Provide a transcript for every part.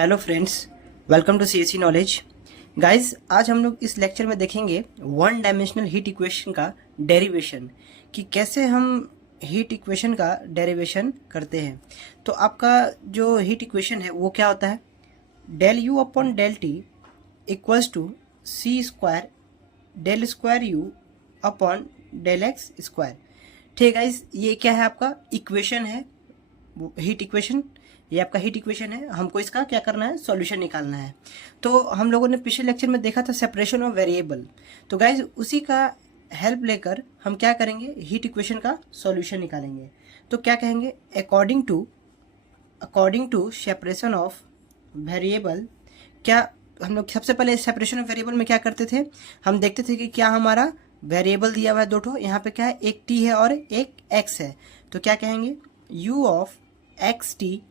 Hello friends, welcome to CSC knowledge. Guys, आज हम लोग इस लेक्चर में देखेंगे वन डायमेंशनल हीट इक्वेशन का डेरिवेशन, कि कैसे हम हीट इक्वेशन का डेरिवेशन करते हैं। तो आपका जो हीट इक्वेशन है वो क्या होता है, del u upon del t equals to c square del square u upon del x square. ठीक है गाइस, ये क्या है, आपका इक्वेशन है, हीट इक्वेशन। ये आपका हीट इक्वेशन है, हमको इसका क्या करना है, सॉल्यूशन निकालना है। तो हम लोगों ने पिछले लेक्चर में देखा था सेपरेशन ऑफ वेरिएबल। तो गाइज उसी का हेल्प लेकर हम क्या करेंगे, हीट इक्वेशन का सॉल्यूशन निकालेंगे। तो क्या कहेंगे, according to separation of variable. क्या हम लोग सबसे पहले सेपरेशन ऑफ वेरिएबल में क्या करते थे, हम देखते थे कि क्या हमारा वेरिएबल दिया हुआ है दो ठो, यहाँ पे क्या है, एक टी है और एक एक्स है। तो क्या कहेंगे, u of x t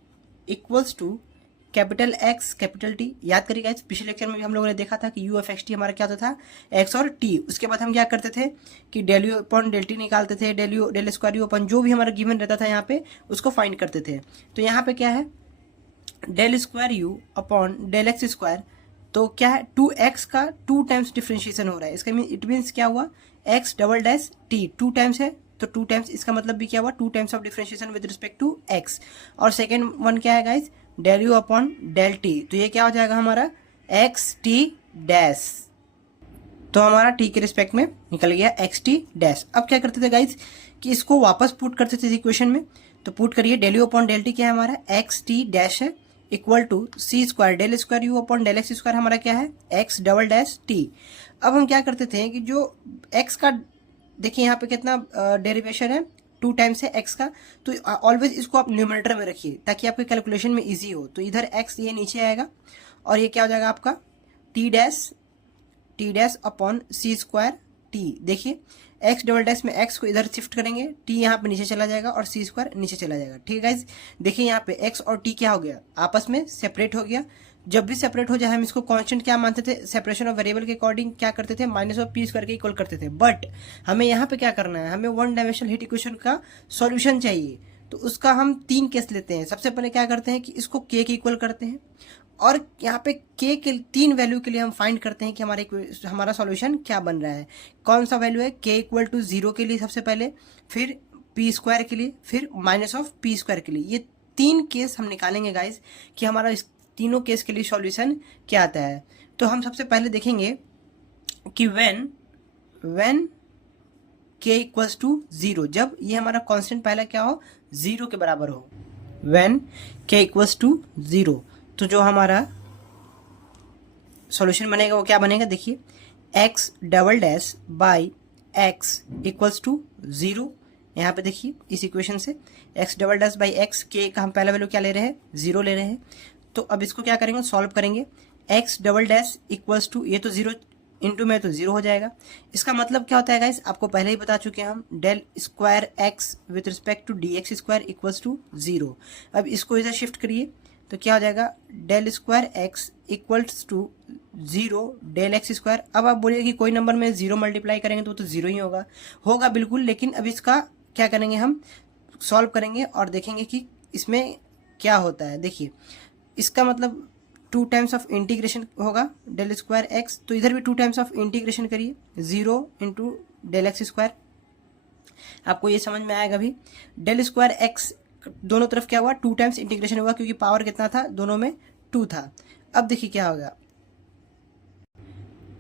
equals to capital x capital t. याद करिएगा, इस पिछले लेक्चर में भी हम लोगों ने देखा था कि u ऑफ एक्स टी हमारा क्या होता था, x और t। उसके बाद हम क्या करते थे कि del u upon del t निकालते थे, डेल स्क्वायर यू अपॉन जो भी हमारा गिवन रहता था यहाँ पे उसको फाइंड करते थे। तो यहाँ पे क्या है, del square u upon del x square. तो क्या है, 2x का 2 टाइम्स डिफ्रेंशिएशन हो रहा है। इसका इट मीन्स क्या हुआ, x double dash t 2 times है, तो 2 टाइम्स, इसका मतलब भी क्या हुआ, 2 times of differentiation with respect to x। और सेकेंड वन क्या है guys, del u upon del t. तो ये क्या हो जाएगा हमारा एक्स टी डैश। तो हमारा t के रिस्पेक्ट में निकल गया एक्स टी डैश। अब क्या करते थे गाइज कि इसको वापस पुट करते थे इक्वेशन में। तो पुट करिए, del u upon del t क्या है हमारा, एक्स टी डैश है, equal to c square del square u upon del x square हमारा क्या है, एक्स डबल डैश टी। अब हम क्या करते थे कि जो एक्स का, देखिए यहाँ पे कितना डेरिवेशन है, 2 टाइम्स है एक्स का। तो ऑलवेज इसको आप न्यूमरेटर में रखिए ताकि आपके कैलकुलेशन में इजी हो। तो इधर एक्स ये नीचे आएगा और ये क्या हो जाएगा आपका T dash upon c square T. देखिए एक्स डबल डैश में एक्स को इधर शिफ्ट करेंगे, टी यहाँ पे नीचे चला जाएगा और सी स्क्वायर नीचे चला जाएगा। ठीक है गाइज, देखिए यहाँ पे एक्स और टी क्या हो गया, आपस में सेपरेट हो गया। जब भी सेपरेट हो जाए हम इसको कांस्टेंट क्या मानते थे, सेपरेशन ऑफ वेरिएबल के अकॉर्डिंग क्या करते थे, माइनस ऑफ पी स्क्वायर के इक्वल करते थे। बट हमें यहाँ पे क्या करना है, हमें वन डायमेंशनल हीट इक्वेशन का सॉल्यूशन चाहिए। तो उसका हम 3 केस लेते हैं। सबसे पहले क्या करते हैं कि इसको के इक्वल करते हैं, और यहाँ पे के 3 वैल्यू के लिए हम फाइंड करते हैं कि हमारा सॉल्यूशन क्या बन रहा है। कौन सा वैल्यू है, के इक्वल टू 0 के लिए सबसे पहले, फिर पी स्क्वायर के लिए, फिर माइनस ऑफ पी स्क्वायर के लिए। ये 3 केस हम निकालेंगे गाइज कि हमारा इस तीनों केस के लिए सॉल्यूशन क्या आता है। तो हम सबसे पहले देखेंगे कि व्हेन के इक्वल्स टू 0, जब ये हमारा कांस्टेंट पहला क्या हो, 0 के बराबर हो। व्हेन के इक्वल्स टू 0, तो जो हमारा सॉल्यूशन बनेगा वो क्या बनेगा, देखिए x double dash by x equals to 0। यहाँ पे देखिए इस इक्वेशन से x double dash by x, के का हम पहला वैल्यू क्या ले रहे हैं, 0 ले रहे हैं। तो अब इसको क्या करेंगे, सॉल्व करेंगे। X double dash equals to, ये तो 0 इंटू में तो 0 हो जाएगा। इसका मतलब क्या होता है गाइस, आपको पहले ही बता चुके हैं हम, del square x with respect to d x square equals to 0। अब इसको इधर शिफ्ट करिए तो क्या हो जाएगा, del square x equals to 0 del x square. अब आप बोलिए कि कोई नंबर में 0 मल्टीप्लाई करेंगे तो 0 ही होगा बिल्कुल। लेकिन अब इसका क्या करेंगे, हम सॉल्व करेंगे और देखेंगे कि इसमें क्या होता है। देखिए इसका मतलब 2 टाइम्स ऑफ इंटीग्रेशन होगा डेल स्क्वायर एक्स, तो इधर भी 2 टाइम्स ऑफ इंटीग्रेशन करिए, 0 इंटू डेल एक्स स्क्वायर। आपको ये समझ में आएगा अभी। डेल स्क्वायर एक्स दोनों तरफ क्या हुआ, 2 टाइम्स इंटीग्रेशन हुआ, क्योंकि पावर कितना था दोनों में, 2 था। अब देखिए क्या होगा,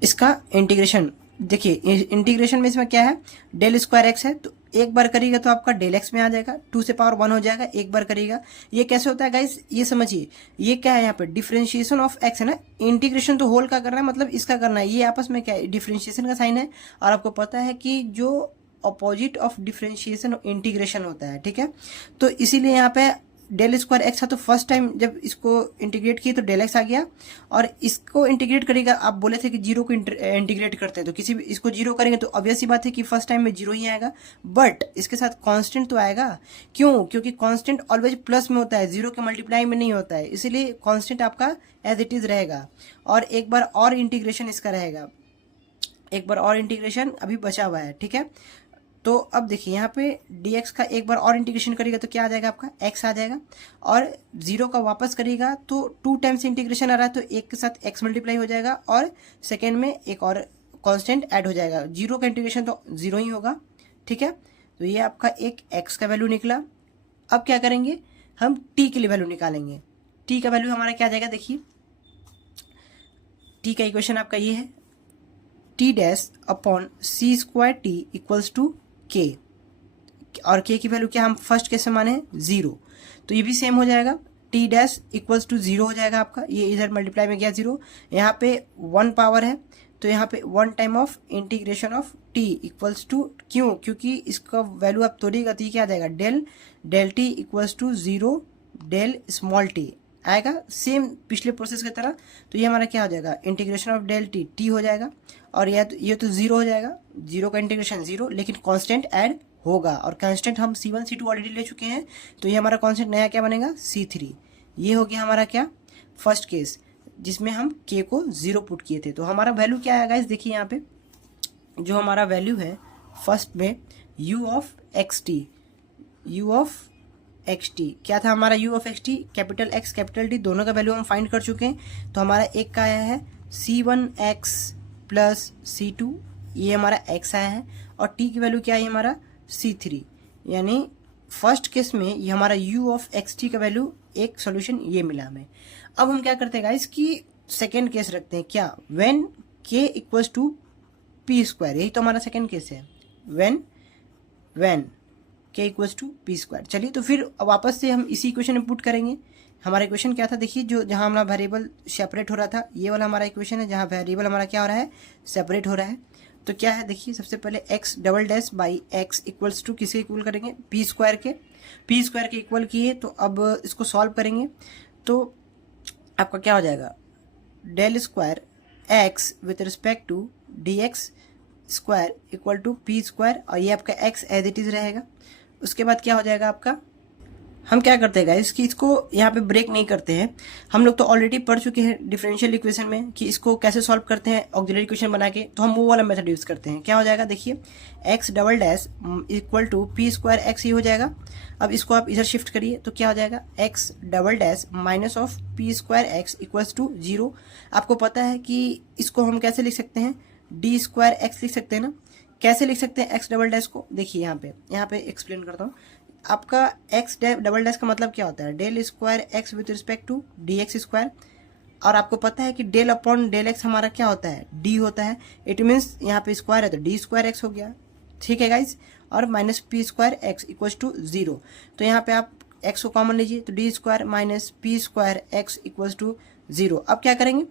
इसका इंटीग्रेशन, देखिए इंटीग्रेशन में इसमें क्या है, डेल स्क्वायर एक्स है, तो एक बार करिएगा तो आपका डेल एक्स में आ जाएगा, 2 से पावर 1 हो जाएगा, एक बार करिएगा। ये कैसे होता है गाइस, ये समझिए, ये क्या है, यहाँ पे डिफरेंशिएशन ऑफ एक्स है ना, इंटीग्रेशन तो होल का करना है, मतलब इसका करना है, ये आपस में क्या है, डिफरेंशिएशन का साइन है। और आपको पता है कि जो अपोजिट ऑफ डिफरेंशिएशन इंटीग्रेशन होता है, ठीक है। तो इसीलिए यहाँ पे डेल स्क्वायर एक्स था, तो फर्स्ट टाइम जब इसको इंटीग्रेट किए तो डेल एक्स आ गया। और इसको इंटीग्रेट करेगा, आप बोले थे कि 0 को इंटीग्रेट करते हैं, तो किसी भी इसको 0 करेंगे तो ऑब्वियस सी बात है कि फर्स्ट टाइम में 0 ही आएगा। बट इसके साथ कांस्टेंट तो आएगा, क्यों, क्योंकि कांस्टेंट ऑलवेज प्लस में होता है, 0 के मल्टीप्लाई में नहीं होता है, इसीलिए कांस्टेंट आपका एज इट इज रहेगा। और एक बार और इंटीग्रेशन इसका रहेगा, एक बार और इंटीग्रेशन अभी बचा हुआ है, ठीक है। तो अब देखिए यहाँ पे dx का एक बार और इंटीग्रेशन करेगा तो क्या आ जाएगा आपका x आ जाएगा, और 0 का वापस करेगा तो 2 टाइम्स इंटीग्रेशन आ रहा है तो एक के साथ x मल्टीप्लाई हो जाएगा, और सेकेंड में एक और कांस्टेंट ऐड हो जाएगा। 0 का इंटीग्रेशन तो 0 ही होगा, ठीक है। तो ये आपका एक x का वैल्यू निकला। अब क्या करेंगे, हम t के लिए वैल्यू निकालेंगे। t का वैल्यू हमारा क्या आ जाएगा, देखिए t का इक्वेशन आपका ये है, t dash upon c square t equals to k, और k की वैल्यू क्या हम फर्स्ट केस में माने 0, तो ये भी सेम हो जाएगा, t डैश इक्वल्स टू 0 हो जाएगा आपका। ये इधर मल्टीप्लाई में गया 0, यहाँ पे 1 पावर है तो यहाँ पे 1 time of integration of t equals to, क्यों, क्योंकि इसका वैल्यू आप तोड़िएगा तो ये क्या आ जाएगा, del t equals to 0 del small t आएगा, सेम पिछले प्रोसेस की तरह। तो ये हमारा क्या हो जाएगा, इंटीग्रेशन ऑफ डेल टी हो जाएगा, और ये तो 0 हो जाएगा, 0 का इंटीग्रेशन 0, लेकिन कांस्टेंट ऐड होगा, और कांस्टेंट हम C1 C2 ऑलरेडी ले चुके हैं, तो ये हमारा कांस्टेंट नया क्या बनेगा, C3। ये हो गया हमारा क्या, फर्स्ट केस जिसमें हम k को 0 पुट किए थे। तो हमारा वैल्यू क्या आएगा, इस देखिए यहाँ पे जो हमारा वैल्यू है फर्स्ट में u ऑफ एक्स टी क्या था हमारा, u of x T, capital X capital T दोनों का वैल्यू हम फाइंड कर चुके हैं। तो हमारा एक का आया है C1x प्लस C2, ये हमारा x आया है, और t की वैल्यू क्या है हमारा C3, यानी फर्स्ट केस में ये हमारा u ऑफ एक्स टी का वैल्यू एक सॉल्यूशन ये मिला हमें। अब हम क्या करते हैं गाइस कि सेकेंड केस रखते हैं, क्या, when k equals to p square, यही तो हमारा सेकेंड केस है, when k equals to p square. चलिए तो फिर वापस से हम इसी इक्वेशन में पुट करेंगे। हमारा इक्वेशन क्या था, देखिए जो जहाँ हमारा वेरिएबल सेपरेट हो रहा था, ये वाला हमारा इक्वेशन है जहाँ वेरिएबल हमारा क्या हो रहा है, सेपरेट हो रहा है। तो क्या है, देखिए सबसे पहले x double dash by x equals to किसके इक्वल करेंगे, पी स्क्वायर के इक्वल किए। तो अब इसको सॉल्व करेंगे तो आपका क्या हो जाएगा, del square x with respect to d x square equal to p square, और ये आपका x एज इट इज़ रहेगा। उसके बाद क्या हो जाएगा आपका, हम क्या करते हैं गाइस कि इसको यहाँ पे ब्रेक नहीं करते हैं, हम लोग तो ऑलरेडी पढ़ चुके हैं डिफरेंशियल इक्वेशन में कि इसको कैसे सॉल्व करते हैं ऑक्सिलरी इक्वेशन बना के, तो हम वो वाला मेथड यूज़ करते हैं। क्या हो जाएगा, देखिए x double dash equal to p square x ही हो जाएगा। अब इसको आप इधर शिफ्ट करिए तो क्या हो जाएगा, x double dash minus of p square x equals to 0। आपको पता है कि इसको हम कैसे लिख सकते हैं, डी स्क्वायर एक्स लिख सकते हैं ना। कैसे लिख सकते हैं x डबल डैश को, देखिए यहाँ पे एक्सप्लेन करता हूँ। आपका x डबल डैश का मतलब क्या होता है, del square x with respect to d x square, और आपको पता है कि डेल अपॉन डेल x हमारा क्या होता है, d होता है। इट मीन्स यहाँ पे स्क्वायर है तो डी स्क्वायर x हो गया, ठीक है गाइज, और minus p square x equals to 0। तो यहाँ पे आप x को कॉमन लीजिए तो d square minus p square x equals to 0। अब क्या करेंगे,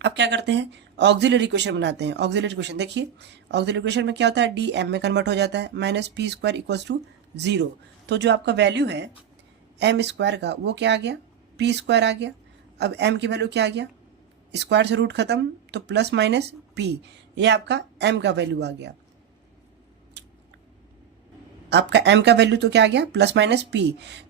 अब क्या करते हैं, ऑक्सिलरी इक्वेशन बनाते हैं। ऑक्सिलरी इक्वेशन देखिए, ऑक्सिलरी इक्वेशन में क्या होता है, डी एम में कन्वर्ट हो जाता है, minus p square equals to 0। तो जो आपका वैल्यू है एम स्क्वायर का वो क्या आ गया, पी स्क्वायर आ गया। अब एम की वैल्यू क्या आ गया, स्क्वायर से रूट खत्म तो प्लस माइनस पी, ये आपका एम का वैल्यू आ गया। आपका m का वैल्यू तो क्या आ गया, प्लस माइनस p।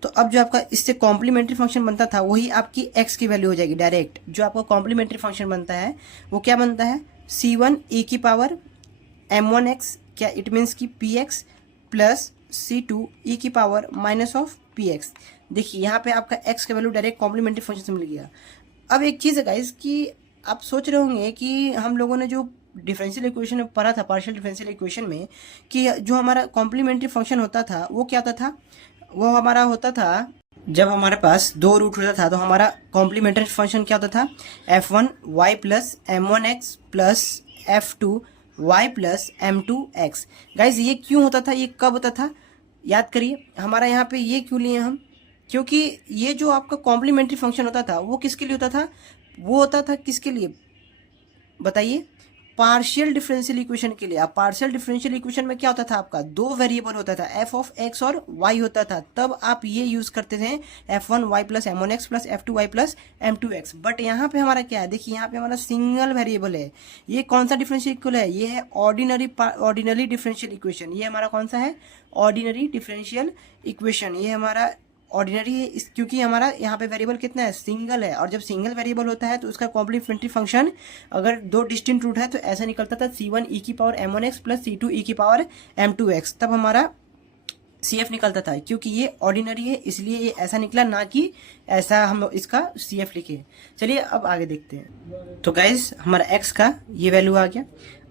तो अब जो आपका इससे कॉम्प्लीमेंट्री फंक्शन बनता था वही आपकी x की वैल्यू हो जाएगी डायरेक्ट। जो आपका कॉम्प्लीमेंट्री फंक्शन बनता है वो क्या बनता है, c1 e की पावर m1x, क्या इट मीन्स की px प्लस c2 e की पावर माइनस ऑफ px। देखिए यहाँ पे आपका x का वैल्यू डायरेक्ट कॉम्प्लीमेंट्री फंक्शन से मिल गया। अब एक चीज़ है गाइस कि आप सोच रहे होंगे कि हम लोगों ने जो डिफरेंशियल इक्वेशन में पढ़ा था, पार्शियल डिफरेंशियल इक्वेशन में, कि जो हमारा कॉम्प्लीमेंट्री फंक्शन होता था वो क्या होता था, वो हमारा होता था जब हमारे पास दो रूट होता था तो हमारा कॉम्प्लीमेंट्री फंक्शन क्या होता था, f1 y plus m1x plus f2 y plus m2x। Guys ये क्यों होता था, ये कब होता था, याद करिए। हमारा यहाँ पे ये क्यों लिए हम, क्योंकि ये जो आपका कॉम्प्लीमेंट्री फंक्शन होता था वो किसके लिए होता था, वो होता था किसके लिए बताइए, पार्शियल डिफरेंशियल इक्वेशन के लिए। अब पार्शियल डिफरेंशियल इक्वेशन में क्या होता था, आपका दो वेरिएबल होता था, f ऑफ x और y होता था, तब आप ये यूज करते थे f1 y plus m1x plus f2 y plus m2x। But यहाँ पे हमारा क्या है, देखिए यहाँ पे हमारा सिंगल वेरिएबल है। ये कौन सा डिफरेंशियल इक्वेशन है, ये है ऑर्डिनरी डिफरेंशियल इक्वेशन। ये हमारा कौन सा है, ऑर्डिनरी डिफरेंशियल इक्वेशन। ये हमारा ऑर्डिनरी है इस, क्योंकि हमारा यहाँ पे वेरिएबल कितना है, सिंगल है, और जब सिंगल वेरिएबल होता है तो उसका कॉम्प्लीमेंट्री फंक्शन अगर दो डिस्टिंक्ट रूट है तो ऐसा निकलता था c1 e की power m1x plus c2 e की पावर m2x, तब हमारा CF निकलता था। क्योंकि ये ऑर्डिनरी है इसलिए ये ऐसा निकला, ना कि ऐसा हम इसका CF लिखे। चलिए अब आगे देखते हैं। तो गाइज हमारा x का ये वैल्यू आ गया।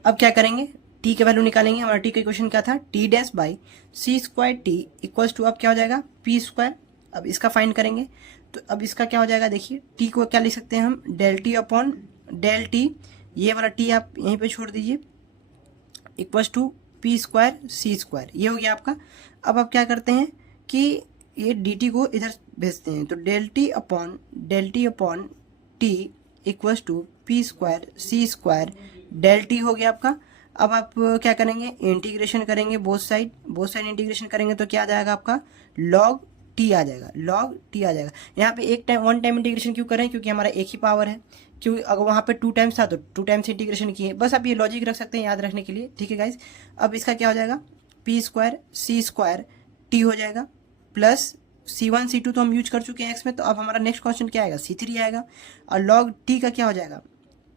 अब क्या करेंगे, t के वैल्यू निकालेंगे। हमारा t का इक्वेशन क्या था, t dash by c square t equals to, अब क्या हो जाएगा, p स्क्वायर। अब इसका फाइंड करेंगे तो अब इसका क्या हो जाएगा, देखिए t को क्या लिख सकते हैं हम, del t upon del t, ये वाला t आप यहीं पे छोड़ दीजिए, equals to p square c square, ये हो गया आपका। अब आप क्या करते हैं कि ये डी टी को इधर भेजते हैं, तो del t upon t equals to p square c square del t हो गया आपका। अब आप क्या करेंगे, इंटीग्रेशन करेंगे बोथ साइड इंटीग्रेशन करेंगे तो क्या आ जाएगा आपका, लॉग टी आ जाएगा। यहाँ पे एक टाइम वन टाइम इंटीग्रेशन क्यों करें, क्योंकि हमारा एक ही पावर है, क्योंकि अगर वहाँ पे 2 टाइम्स था तो 2 टाइम्स इंटीग्रेशन किए। बस आप ये लॉजिक रख सकते हैं याद रखने के लिए, ठीक है गाइज। अब इसका क्या हो जाएगा, P square c square T हो जाएगा प्लस C1 C2 तो हम यूज कर चुके हैं एक्स में, तो अब हमारा नेक्स्ट क्वेश्चन क्या आएगा, C3 आएगा। और लॉग टी का क्या हो जाएगा,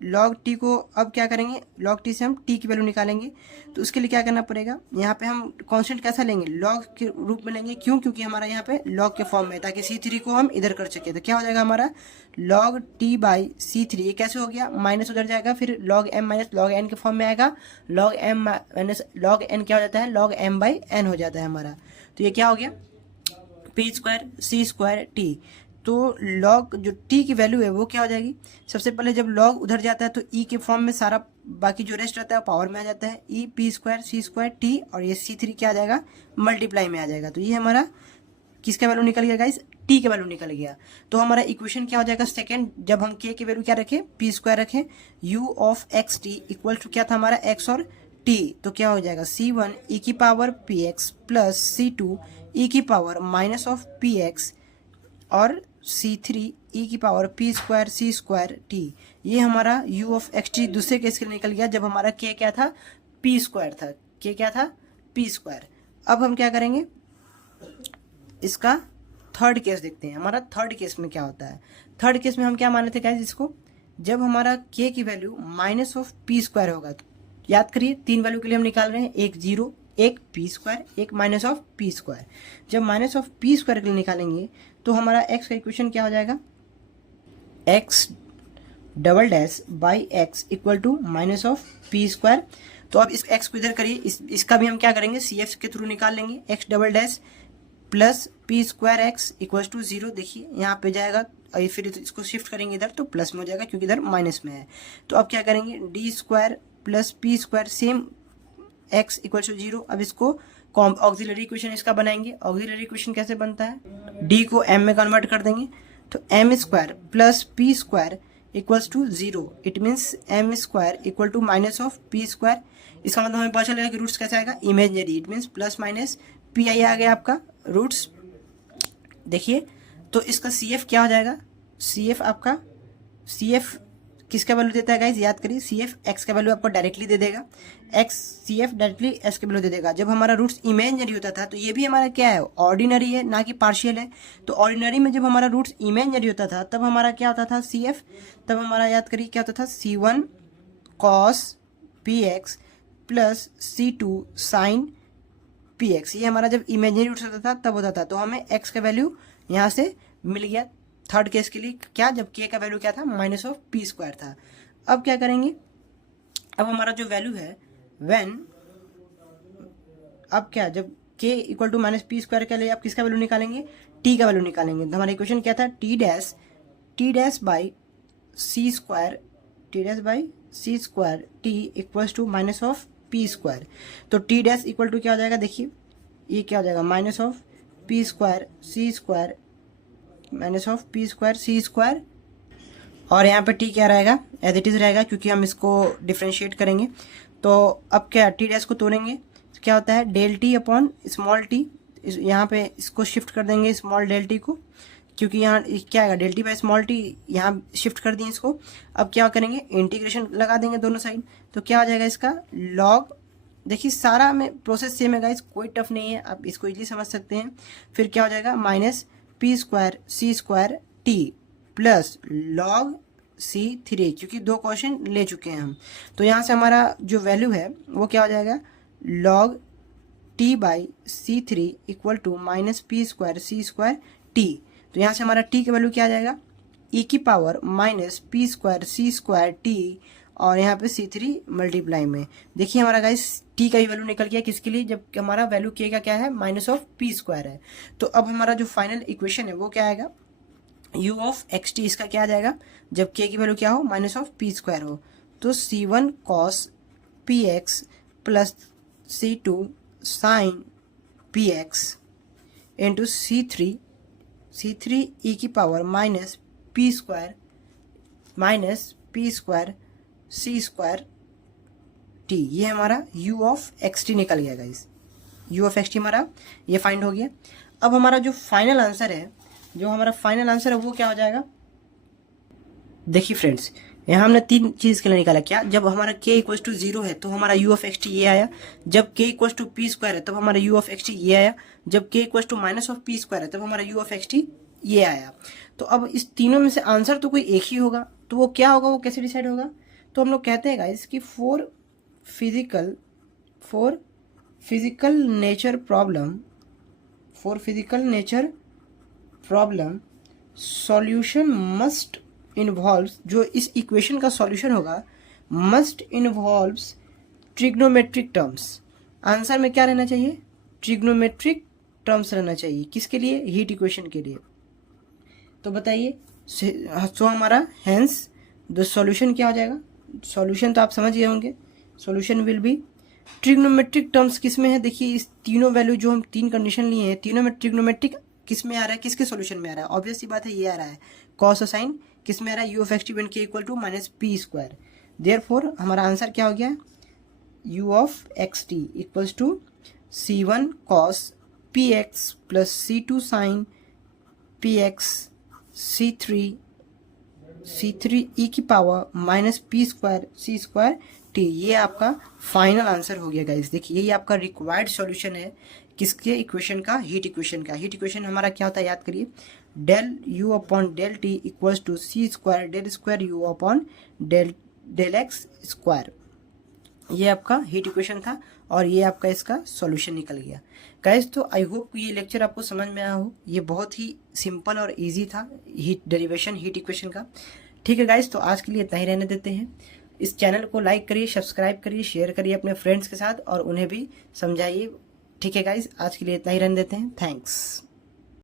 लॉग टी को अब क्या करेंगे, लॉग टी से हम टी की वैल्यू निकालेंगे। तो उसके लिए क्या करना पड़ेगा, यहाँ पे हम कांस्टेंट कैसा लेंगे, लॉग के रूप में लेंगे। क्यों, क्योंकि हमारा यहाँ पे लॉग के फॉर्म में, ताकि C3 को हम इधर कर सके। तो क्या हो जाएगा हमारा लॉग टी बाई C3, ये कैसे हो गया, माइनस उधर जाएगा, फिर log m minus log n के फॉर्म में आएगा। Log m minus log n क्या हो जाता है, लॉग एम बाई एन हो जाता है हमारा। तो ये क्या हो गया, P square c square t. तो लॉग जो t की वैल्यू है वो क्या हो जाएगी, सबसे पहले जब लॉग उधर जाता है तो e के फॉर्म में सारा बाकी जो रेस्ट रहता है पावर में आ जाता है, e P square c square T, और ये C3 क्या आ जाएगा, मल्टीप्लाई में आ जाएगा। तो ये हमारा किसका वैल्यू निकल गया गाइस, t का वैल्यू निकल गया। तो हमारा इक्वेशन क्या हो जाएगा सेकंड, जब हम k की वैल्यू क्या रखें, p स्क्वायर रखें, u of x t equal to क्या था हमारा x और t, तो क्या हो जाएगा c1 e की power px plus c2 e की पावर माइनस ऑफ px और C3 e की power p square c square t. ये हमारा u ऑफ एक्स टी दूसरे केस के लिए निकल गया, जब हमारा k क्या था, p स्क्वायर था, k क्या था, p स्क्वायर। अब हम क्या करेंगे, इसका थर्ड केस देखते हैं। हमारा थर्ड केस में क्या होता है, थर्ड केस में हम क्या माने थे गाइस इसको, जब हमारा k की value minus of p square होगा। तो याद करिए 3 वैल्यू के लिए हम निकाल रहे हैं, एक 0, एक p स्क्वायर, एक माइनस ऑफ p स्क्वायर। जब माइनस ऑफ p स्क्वायर के लिए निकालेंगे तो हमारा x का इक्वेशन क्या हो जाएगा, x double dash by x equal to minus of p square. तो अब इस x को इधर करिए, इसका भी हम क्या करेंगे, CF के थ्रू निकाल लेंगे, x double dash plus p square x equal to 0। देखिए यहाँ पे जाएगा, फिर इसको शिफ्ट करेंगे इधर तो प्लस में हो जाएगा, क्योंकि इधर माइनस में है। तो अब क्या करेंगे, d square plus p square same x equal to 0। अब इसको ऑक्सिलरी इक्वेशन इसका बनाएंगे। ऑक्सिलरी इक्वेशन कैसे बनता है, d को m में कन्वर्ट कर देंगे, तो m square plus p square equals to 0। It means m square equal to minus of p square. इसका मतलब हमें पता चलेगा कि रूट्स कैसे आएगा, imaginary. It means plus minus p i आ गया आपका रूट्स। देखिए तो इसका CF क्या हो जाएगा, CF आपका, CF किसका वैल्यू देता है गाइज, याद करिए, CF x का वैल्यू आपको डायरेक्टली दे देगा, CF डायरेक्टली s का वैल्यू दे देगा। जब हमारा रूट्स इमेजिनरी होता था तो ये भी हमारा क्या है, ऑर्डिनरी है, ना कि पार्शियल है। तो ऑर्डिनरी में जब हमारा रूट्स इमेजिनरी होता था तब हमारा क्या होता था CF, तब हमारा याद करिए क्या होता था, C1 cos px plus C2 sin px। ये हमारा जब इमेजिनरी रूट्स होता था तब होता था। तो हमें x का वैल्यू यहाँ से मिल गया थर्ड केस के लिए, क्या, जब k का वैल्यू क्या था, माइनस ऑफ p स्क्वायर था। अब क्या करेंगे, अब हमारा जो वैल्यू है व्हेन, अब क्या, जब k equal to minus p square के लिए आप किसका वैल्यू निकालेंगे, t का वैल्यू निकालेंगे। तो हमारा इक्वेशन क्या था, t dash by c square, t equals to minus of p square. तो t डैश इक्वल टू क्या हो जाएगा, देखिए ये क्या हो जाएगा, minus of p square c square minus of p square c square, और यहाँ पे t क्या रहेगा, एज इट इज़ रहेगा, क्योंकि हम इसको डिफ्रेंशिएट करेंगे। तो अब क्या, t डैश को तोड़ेंगे तो क्या होता है, del t upon small t, यहाँ पे इसको शिफ्ट कर देंगे स्मॉल डेल टी को, क्योंकि यहाँ क्या आएगा, del t by small t, यहाँ शिफ्ट कर दिए इसको। अब क्या करेंगे, इंटीग्रेशन लगा देंगे दोनों साइड, तो क्या हो जाएगा इसका लॉग। देखिए सारा में प्रोसेस सेम है गाइस, कोई टफ नहीं है, आप इसको इजीली समझ सकते हैं। फिर क्या हो जाएगा, minus p square c square t plus log C3, क्योंकि 2 क्वेश्चन ले चुके हैं हम। तो यहाँ से हमारा जो वैल्यू है वो क्या हो जाएगा, log t by C3 equal to minus p square c square t. तो यहाँ से हमारा t का वैल्यू क्या आ जाएगा, e की power minus p square c square T, और यहाँ पे C3 मल्टीप्लाई में। देखिए हमारा गाइस t का ही वैल्यू निकल गया, किसके लिए, जब हमारा वैल्यू k का क्या है, माइनस ऑफ पी स्क्वायर है। तो अब हमारा जो फाइनल इक्वेशन है वो क्या आएगा, u ऑफ एक्स टी, इसका क्या आ जाएगा, जब k की वैल्यू क्या हो, माइनस ऑफ पी स्क्वायर हो। तो C1 cos p x plus C2 sine p x into C3 e की power minus p square c square t. ये हमारा u ऑफ एक्स टी निकल गया guys, u of x t हमारा ये find हो गया। अब हमारा जो फाइनल आंसर है वो क्या हो जाएगा, देखिए फ्रेंड्स, यहाँ हमने 3 चीज़ के लिए निकाला। क्या, जब हमारा k इक्वल टू 0 है तो हमारा u ऑफ एक्स टी ये आया, जब k equal to p square है तब हमारा u ऑफ एक्स टी ये आया, जब k equal to minus of p square है तब हमारा u ऑफ एक्स टी ये आया। तो अब इस तीनों में से आंसर तो कोई एक ही होगा, तो वो क्या होगा, वो कैसे डिसाइड होगा। तो हम लोग कहते हैं गाइस कि for physical nature problem solution must involves, जो इस इक्वेशन का सॉल्यूशन होगा must involves trigonometric terms. Answer में क्या रहना चाहिए, ट्रिग्नोमेट्रिक टर्म्स रहना चाहिए, किसके लिए, हीट इक्वेशन के लिए। तो बताइए, सो हमारा हेंस द सॉल्यूशन क्या हो जाएगा, सॉल्यूशन तो आप समझ गए होंगे, solution will be trigonometric terms किस में है। देखिए इस तीनों वैल्यू जो हम 3 कंडीशन लिए हैं, तीनों में ट्रिग्नोमेट्रिक किस में आ रहा है, किसके सॉल्यूशन में आ रहा है, ऑब्वियस सी बात है ये आ रहा है कॉस और साइन, किस में आ रहा है, u ऑफ एक्स टी के equal to minus p square. Therefore हमारा आंसर क्या हो गया, u of x t equals to C1 cos p x plus C2 sine p x C3 e की power minus p square c square t. ये आपका final answer हो गया guys. देखिए ये आपका रिक्वायर्ड सॉल्यूशन है किसके इक्वेशन का, हीट इक्वेशन का। हीट इक्वेशन हमारा क्या होता है, याद करिए, del u upon del t equals to c square del square u upon del x square. ये आपका हीट इक्वेशन था और ये आपका इसका सॉल्यूशन निकल गया गाइस। तो आई होप ये लेक्चर आपको समझ में आया हो, ये बहुत ही सिंपल और इजी था हीट डेरिवेशन हीट इक्वेशन का। ठीक है गाइस, तो आज के लिए इतना ही रहने देते हैं। इस चैनल को लाइक करिए, सब्सक्राइब करिए, शेयर करिए अपने फ्रेंड्स के साथ और उन्हें भी समझाइए। ठीक है गाइस, आज के लिए इतना ही रहने देते हैं। थैंक्स।